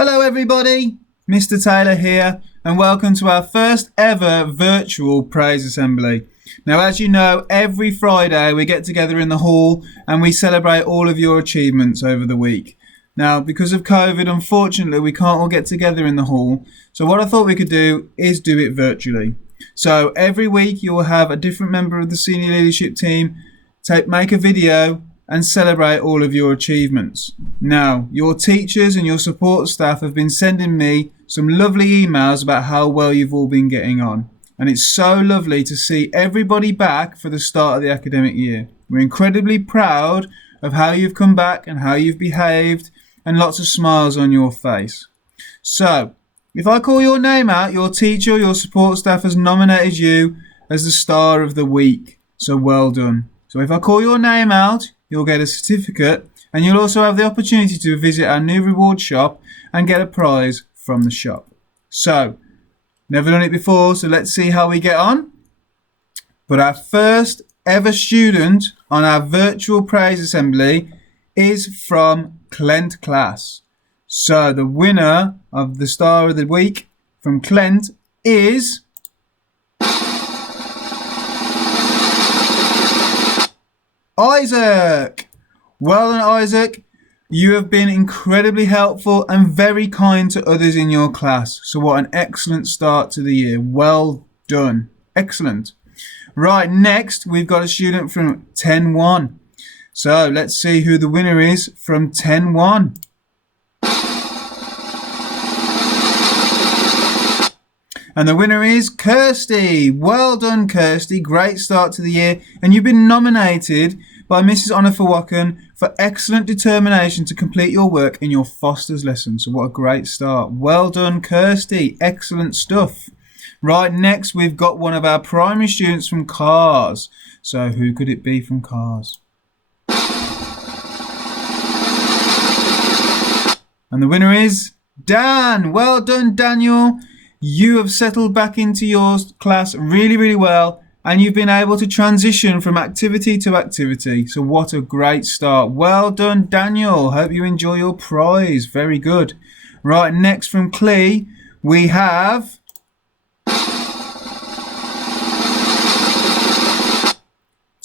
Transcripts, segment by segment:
Hello everybody, Mr. Taylor here, and welcome to our first ever virtual praise assembly. Now, as you know, every Friday we get together in the hall and we celebrate all of your achievements over the week. Now, because of COVID, unfortunately, we can't all get together in the hall, so what I thought we could do is do it virtually. So every week you will have a different member of the senior leadership team make a video and celebrate all of your achievements. Now, your teachers and your support staff have been sending me some lovely emails about how well you've all been getting on. And it's so lovely to see everybody back for the start of the academic year. We're incredibly proud of how you've come back and how you've behaved, and lots of smiles on your face. So, if I call your name out, your teacher or your support staff has nominated you as the star of the week. So well done. So if I call your name out, you'll get a certificate, and you'll also have the opportunity to visit our new reward shop and get a prize from the shop. So, never done it before, so let's see how we get on. But our first ever student on our virtual praise assembly is from Clent class. So the winner of the Star of the Week from Clent is Isaac. Well done, Isaac. You have been incredibly helpful and very kind to others in your class. So what an excellent start to the year. Well done. Excellent. Right, next we've got a student from 10-1. So let's see who the winner is from 10-1. And the winner is Kirsty. Well done, Kirsty. Great start to the year. And you've been nominated by Mrs. Onafawakan for excellent determination to complete your work in your Foster's lesson. So what a great start. Well done, Kirsty. Excellent stuff. Right, next we've got one of our primary students from Cars. So who could it be from Cars? And the winner is Dan. Well done, Daniel. You have settled back into your class really well, and you've been able to transition from activity to activity. So what a great start. Well done, Daniel. Hope you enjoy your prize. Very good. Right, next from Clee, we have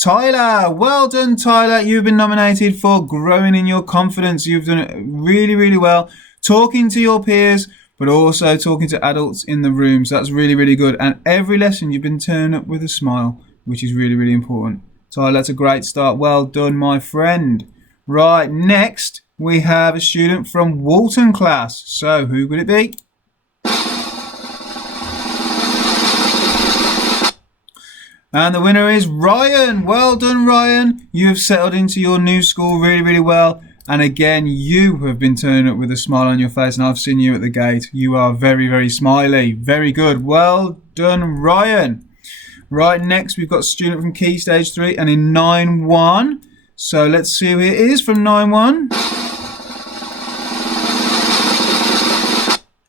Tyler. Well done, Tyler. You've been nominated for growing in your confidence. You've done it really well, talking to your peers, but also talking to adults in the room. So that's really good. And every lesson you've been turning up with a smile, which is really important. Tyler, that's a great start. Well done, my friend. Right, next we have a student from Walton class. So who could it be? And the winner is Ryan. Well done, Ryan. You have settled into your new school really well. And again, you have been turning up with a smile on your face, and I've seen you at the gate. You are very smiley. Very good. Well done, Ryan. Right, next we've got a student from Key Stage 3 and in 9-1. So let's see who it is from 9-1.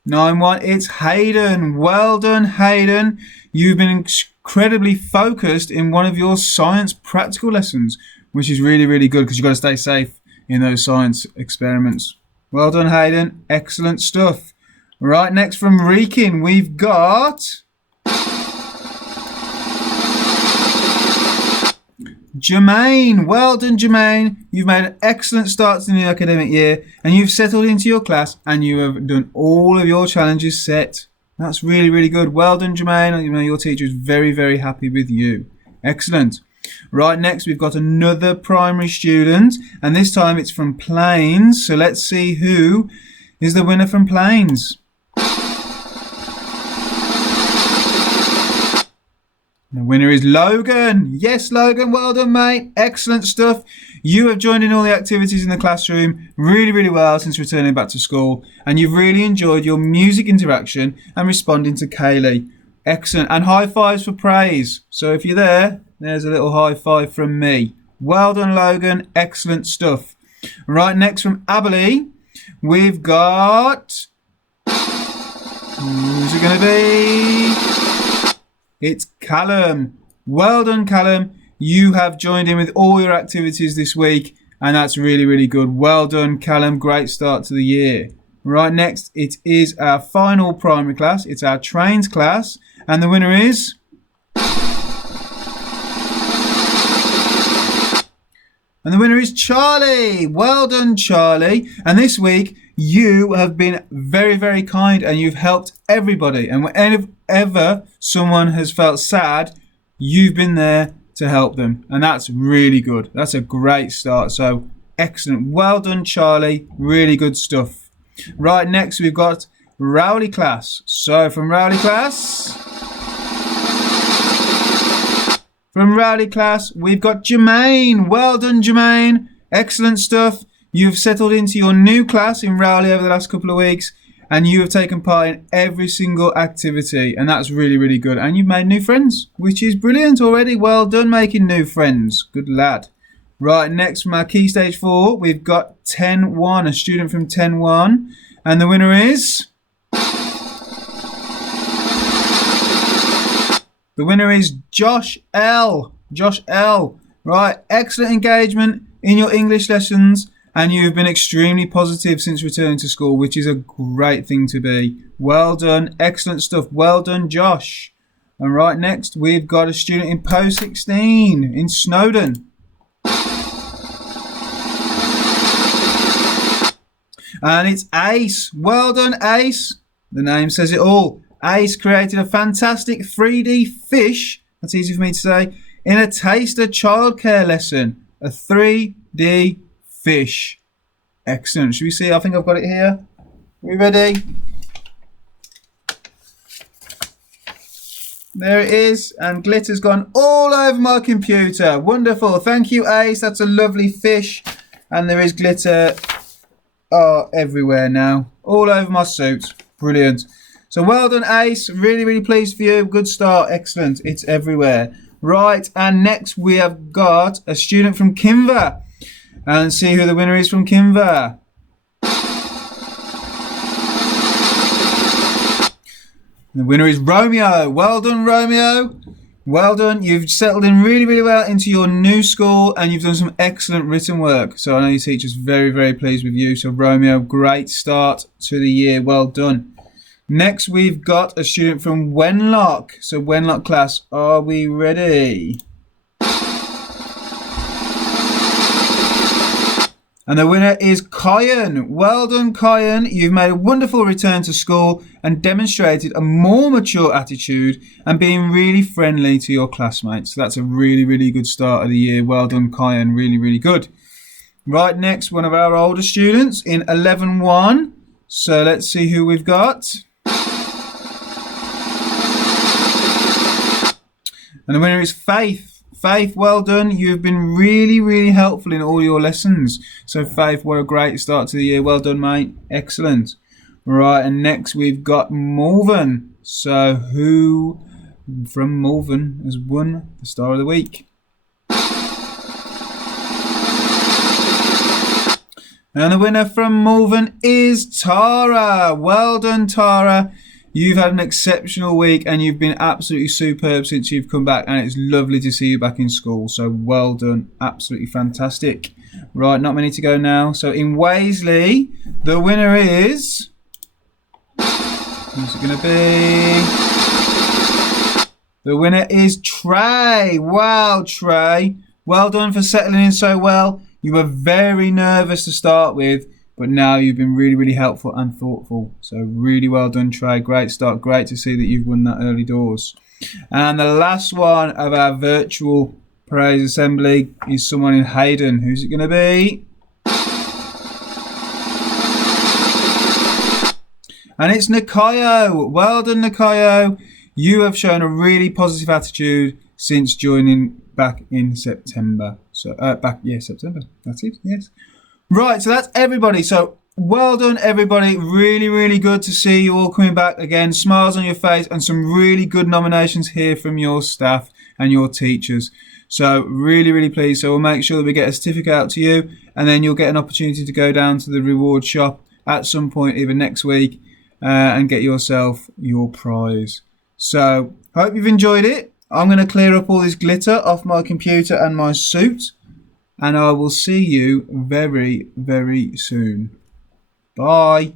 9-1, it's Hayden. Well done, Hayden. You've been incredibly focused in one of your science practical lessons, which is really good because you've got to stay safe in those science experiments. Well done, Hayden. Excellent stuff. Right, next from Reekin, we've got Jermaine. Well done, Jermaine. You've made an excellent start to the new academic year, and you've settled into your class, and you have done all of your challenges set. That's really good. Well done, Jermaine. You know, your teacher is very happy with you. Excellent. Right, next we've got another primary student, and this time it's from Plains. So let's see who is the winner from Plains. The winner is Logan. Yes, Logan, well done, mate. Excellent stuff. You have joined in all the activities in the classroom really well since returning back to school, and you've really enjoyed your music interaction and responding to Kaylee. Excellent. And high fives for praise. So if you're there, there's a little high five from me. Well done, Logan. Excellent stuff. Right, next from Abilene, we've got... who's it going to be? It's Callum. Well done, Callum. You have joined in with all your activities this week, and that's really good. Well done, Callum. Great start to the year. Right, next it is our final primary class. It's our trains class, and the winner is... And the winner is Charlie. Well done, Charlie. And this week, you have been very, very kind and you've helped everybody. And whenever someone has felt sad, you've been there to help them. And that's really good. That's a great start. So excellent. Well done, Charlie. Really good stuff. Right, next we've got Rowley class. So from Rowley class... From Rowley class, we've got Jermaine. Well done, Jermaine. Excellent stuff. You've settled into your new class in Rowley over the last couple of weeks, and you have taken part in every single activity, and that's really, really good. And you've made new friends, which is brilliant already. Well done making new friends. Good lad. Right, next from our Key Stage 4, we've got 10-1, a student from 10-1, and the winner is... The winner is Josh L. Josh L. Right, excellent engagement in your English lessons, and you've been extremely positive since returning to school, which is a great thing to be. Well done, excellent stuff. Well done, Josh. And right next, we've got a student in Post 16 in Snowdon. And it's Ace. Well done, Ace. The name says it all. Ace created a fantastic 3D fish, that's easy for me to say, in a taster childcare lesson. A 3D fish. Excellent. Should we see? I think I've got it here. Are we ready? There it is. And glitter's gone all over my computer. Wonderful. Thank you, Ace. That's a lovely fish. And there is glitter everywhere now. All over my suit. Brilliant. So well done, Ace. Really, really pleased for you. Good start. Excellent. It's everywhere. Right, and next we have got a student from Kinver. And see who the winner is from Kinver. The winner is Romeo. Well done, Romeo. Well done. You've settled in really, really well into your new school and you've done some excellent written work. So I know your teacher's very, very pleased with you. So Romeo, great start to the year. Well done. Next, we've got a student from Wenlock. So, Wenlock class, are we ready? And the winner is Kyan. Well done, Kyan. You've made a wonderful return to school and demonstrated a more mature attitude and being really friendly to your classmates. So, that's a really, really good start of the year. Well done, Kyan. Really, really good. Right, next, one of our older students in 11-1. So, let's see who we've got. And the winner is Faith. Faith, well done. You've been really, really helpful in all your lessons. So, Faith, what a great start to the year. Well done, mate. Excellent. Right, and next we've got Malvern. So, who from Malvern has won the Star of the Week? And the winner from Malvern is Tara. Well done, Tara. You've had an exceptional week and you've been absolutely superb since you've come back, and it's lovely to see you back in school. So well done. Absolutely fantastic. Right, not many to go now. So in Waisley, the winner is... Who's it going to be? The winner is Trey. Wow, Trey. Well done for settling in so well. You were very nervous to start with, but now you've been really, really helpful and thoughtful. So really well done, Trey. Great start. Great to see that you've won that early doors. And the last one of our virtual praise assembly is someone in Hayden. Who's it going to be? And it's Nakayo. Well done, Nakayo. You have shown a really positive attitude since joining back in September. So September. That's it. Yes. Right, so that's everybody. So well done, everybody. Really, really good to see you all coming back again. Smiles on your face and some really good nominations here from your staff and your teachers. So really, really pleased. So we'll make sure that we get a certificate out to you, and then you'll get an opportunity to go down to the reward shop at some point, either next week, and get yourself your prize. So hope you've enjoyed it. I'm going to clear up all this glitter off my computer and my suit, and I will see you very, very soon. Bye.